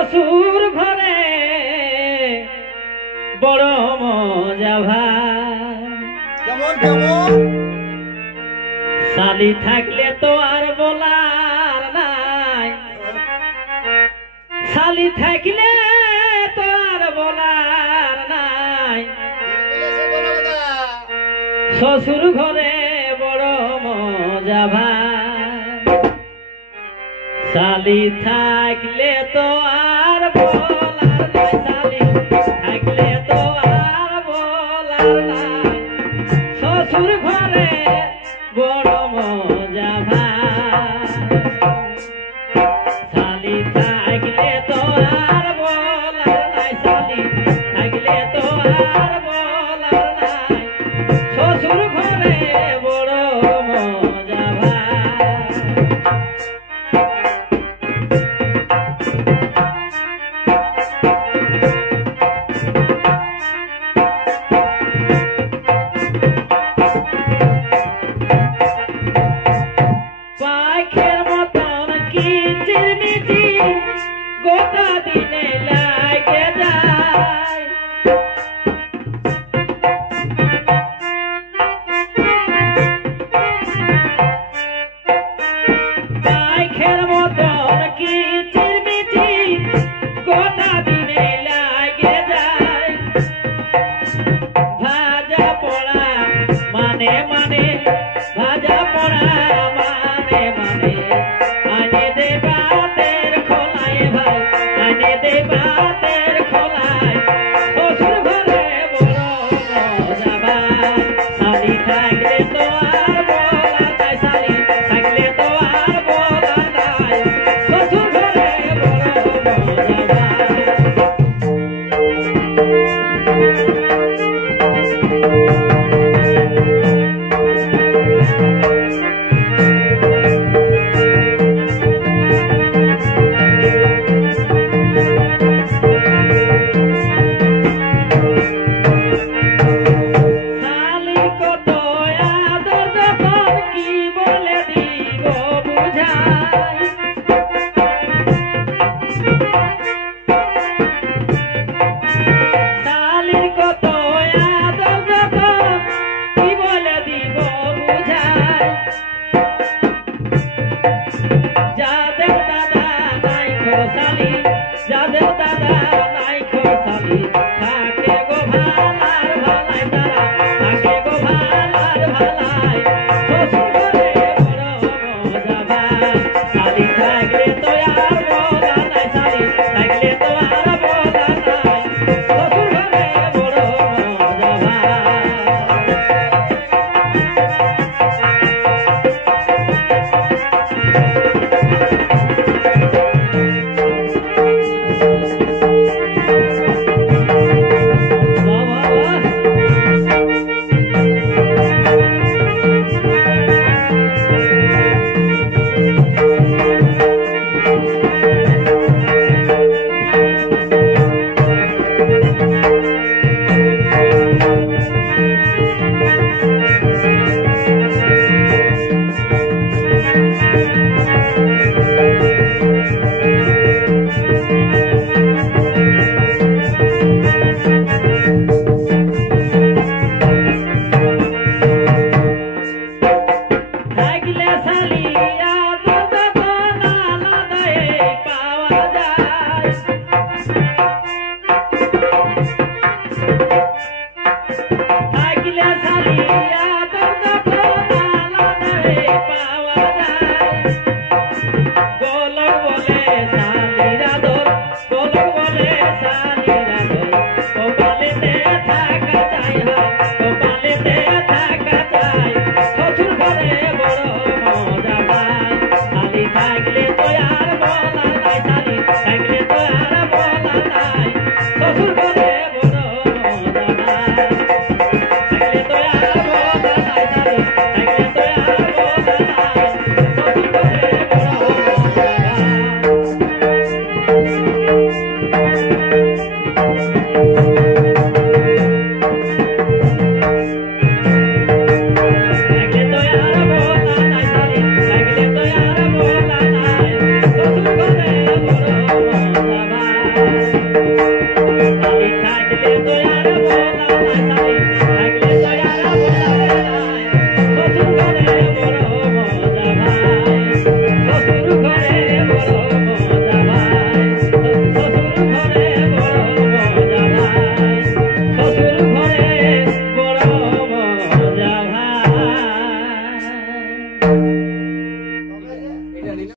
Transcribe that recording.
শ্বশুর ঘরে বড় মজা ভাই। কেমন কেমন শালি থাকলে তো আর বলার নাই, শালি থাকলে তো আর বলার নাই। শ্বশুর ঘরে বড় মজা ভাই, শালি থাকলে তো আর বলার নাই, শালি থাকলে তো আর বলার নাই। শ্বশুর ঘরে বড় মজা ভাই, শালি থাকলে তো আর বলার নাই, শালি থাকলে তো আর বলার নাই। শ্বশুর ঘরে বড় মজা ভাই। পাখের মতন কিচিরমিচির গোটা দিনে লাগে যায়, পাখের মতন কিচিরমিচির গোটা দিনে লাগে যায়। ভাজা পড়া মানে মানে, ভাজা পড়া মানে মানে, আনে দে বাতের খোলায় ভাই, আনে দে বাতের খোলায়। শ্বশুর ঘরে বড় মজা ভাই, শালি থাকলে তো আর বলার নাই, শালি থাকলে তো আর বলার নাই। শ্বশুর ঘরে বড় মজা ভাই। শালির কত আদর যতন কি বলে দিব বুঝাই, শালির কত আদর যতন কি বলে দিব বুঝাই। যাদের দাদা নাই খো শালি, যাদের দাদা